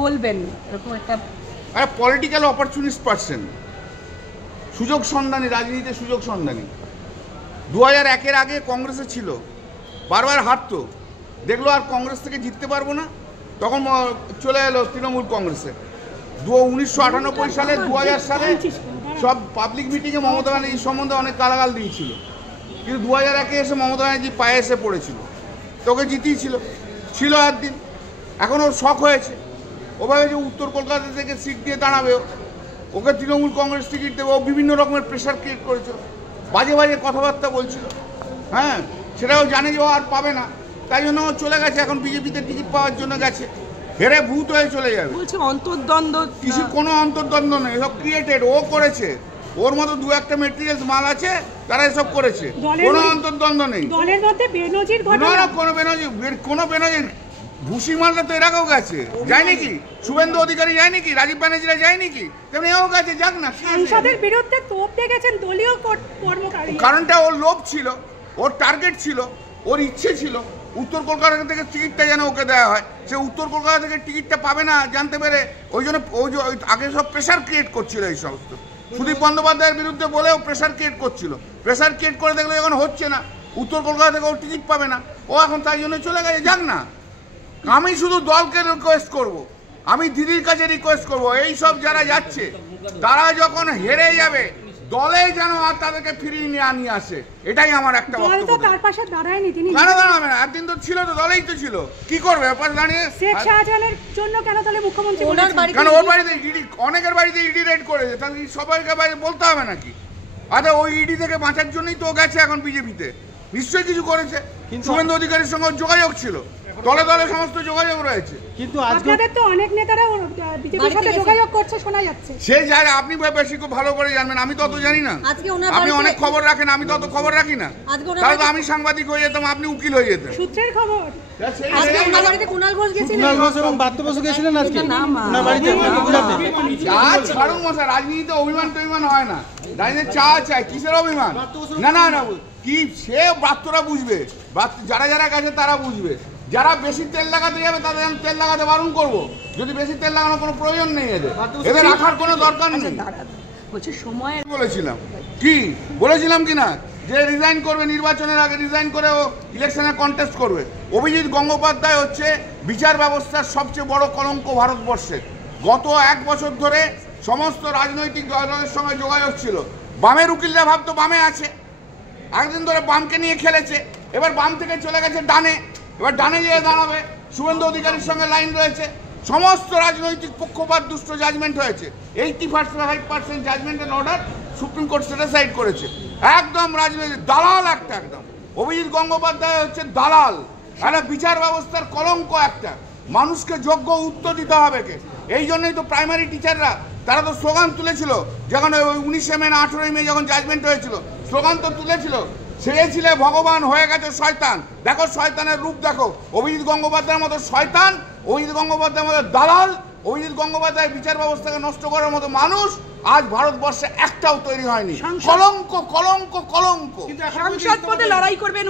বলবেন এরকম একটা পলিটিক্যাল অপরচুনিস্ট পার্সন, সুযোগ সন্ধানী, রাজনীতিতে সুযোগ সন্ধানী। 2001-এর আগে কংগ্রেসে ছিল, বারবার হারতো, দেখলো আর কংগ্রেস থেকে জিততে পারবো না, তখন চলে এলো তৃণমূল কংগ্রেসে। 1998 সালে 2000 সালে সব পাবলিক মিটিংয়ে মমতা ব্যানার্জি সম্বন্ধে অনেক গালাগাল দিয়েছিল, কিন্তু 2001-এ এসে মমতা ব্যানার্জি পায়ে এসে পড়েছিল, তোকে জিতিয়েছিল, ছিল একদিন। এখন ওর শখ হয়েছে, ওভাবে যে উত্তর কলকাতা থেকে সিট দিয়ে দাঁড়াবে, ওকে তৃণমূল কংগ্রেস টিকিট দেবে, ও বিভিন্ন রকমের প্রেশার ক্রিয়েট করেছিল, বাজে বাজে কথাবার্তা বলছিল। হ্যাঁ, সেটাও জানে যে ও আর পাবে না, তাই জন্য ও চলে গেছে, এখন বিজেপিতে টিকিট পাওয়ার জন্য গেছে, হেরে ভূত হয়ে চলে যাবে। বলছে অন্তর্দ্বন্দ্ব, কিছু কোনো অন্তর্দ্বন্দ্ব নেই, সব ক্রিয়েটেড, ও করেছে, ওর মতো দু একটা মেটেরিয়ালস মাল আছে, তারা এসব করেছে, কোনো অন্তর্দ্বন্দ্ব নেই। দলের মধ্যে বেনজির ঘটনা, কোনো বেনজির ভুসি মারলে তো এর আগেও গেছে, যায় নাকি? শুভেন্দু অধিকারী যায় নাকি? রাজীব ব্যানার্জিরা যায় নাকি? তেমনি এও গেছে, যাক না। সাংসদের বিরুদ্ধে তোপ দিয়ে গেছেন দলীয় কর্মকারী। কারণটা ওর লোভ ছিল, ওর টার্গেট ছিল, ওর ইচ্ছে ছিল উত্তর কলকাতা থেকে টিকিটটা যেন ওকে দেওয়া হয়। সে উত্তর কলকাতা থেকে টিকিটটা পাবে না জানতে পেরে ওই জন্য আগে সব প্রেশার ক্রিয়েট করছিল, এই সমস্ত সুদীপ বন্দ্যোপাধ্যায়ের বিরুদ্ধে বলেও প্রেশার ক্রিয়েট করছিল, প্রেশার ক্রিয়েট করে দেখলো এখন হচ্ছে না, উত্তর কলকাতা থেকে ও টিকিট পাবে না, ও এখন তাই জন্য চলে গেছে, যাক না। আমি শুধু দলকে রিকোয়েস্ট করব, আমি দিদির কাছে রিকোয়েস্ট করব, এই সব যারা যাচ্ছে তারা যখন হেরে যাবে দলে যেন আর তাদেরকে ফিরিয়ে নিয়ে আসে, এটাই আমার একটা বক্তব্য। তার পাশে দাঁড়ায়নি তিনি, কেন দাঁড়াবে না? একদিন তো ছিল, তো দলেই তো ছিল, কি করবে পাশে দাঁড়িয়ে? শেখ শাহজাহানের জন্য কেন তাহলে মুখ্যমন্ত্রী কেন ওর বাড়িতে ইডি, অনেকের বাড়িতে ইডি রেড করেছে, তাহলে সবাইকে বাইরে বলতে হবে নাকি? আচ্ছা, ওই ইডি থেকে বাঁচার জন্যই তো গেছে এখন বিজেপিতে, নিশ্চয়ই কিছু করেছে। শুভেন্দু অধিকারীর সঙ্গে যোগাযোগ ছিল, দলে দলে সমস্ত যোগাযোগ রয়েছে, কিন্তু আপনাদের তো অনেক নেতারা বিজেপির সাথে যোগাযোগ করছে শোনা যাচ্ছে। সে জায়গা আপনি বেশি খুব ভালো করে জানবেন, আমি তো অত জানি না। আপনি অনেক খবর রাখেন, আমি তো অত খবর রাখি না, তাহলে তো আমি সাংবাদিক হয়ে যেতাম, আপনি উকিল হয়ে যেতেন। সূত্রের খবর, ছাড়ুন মশা, রাজনীতিতে অভিমান টভিমান হয় না, রাজনীতি চা চাই, কিসের অভিমান? না না না, কি সে বাচ্চারা বুঝবে, যারা যারা গেছে তারা বুঝবে। যারা বেশি তেল লাগাতে যাবে তাদের আমি তেল লাগাতে বারণ করবো, যদি বেশি তেল লাগানোর কোনো প্রয়োজন নেই, এদের রাখার কোনো দরকার নেই। বলেছিলাম কি বলেছিলাম কিনা যে রিজাইন করবে, নির্বাচনের আগে রিজাইন করে ও ইলেকশনে কন্টেস্ট করবে। অভিজিৎ গঙ্গোপাধ্যায় হচ্ছে বিচার ব্যবস্থার সবচেয়ে বড় কলঙ্ক ভারতবর্ষে। গত 1 বছর ধরে সমস্ত রাজনৈতিক দলের সঙ্গে যোগাযোগ ছিল, বামের উকিলরা ভাবতো বামে আছে, একদিন ধরে বামকে নিয়ে খেলেছে, এবার বাম থেকে চলে গেছে ডানে, এবার ডানে গিয়ে দাঁড়াবে, শুভেন্দু অধিকারীর সঙ্গে লাইন রয়েছে। সমস্ত রাজনৈতিক পক্ষপাত দুষ্ট জাজমেন্ট হয়েছে, 85% judgment and order Supreme Court set aside করেছে। একদম রাজনৈতিক দালাল একটা, একদম অভিজিৎ গঙ্গোপাধ্যায় হচ্ছে দালাল, একটা বিচার ব্যবস্থার কলঙ্ক একটা। মানুষকে যোগ্য উত্তর দিতে হবে কে, এই জন্যই তো প্রাইমারি টিচাররা তারা তো স্লোগান তুলেছিল, যখন 19 মে না 18 মে যখন জাজমেন্ট হয়েছিল, স্লোগান তো তুলেছিল, চেয়েছিলে ভগবান হয়ে গেছে শয়তান, দেখো শয়তানের রূপ দেখো। অভিজিৎ গঙ্গোপাধ্যায়ের মতো শয়তান, অভিজিৎ গঙ্গোপাধ্যায়ের মতো দালাল, অভিজিৎ গঙ্গোপাধ্যায় বিচার ব্যবস্থাকে নষ্ট করার মতো মানুষ আজ ভারতবর্ষে একটাও তৈরি হয়নি। কলঙ্ক কলঙ্ক কলঙ্ক। সাংসদ পদে লড়াই করবেন।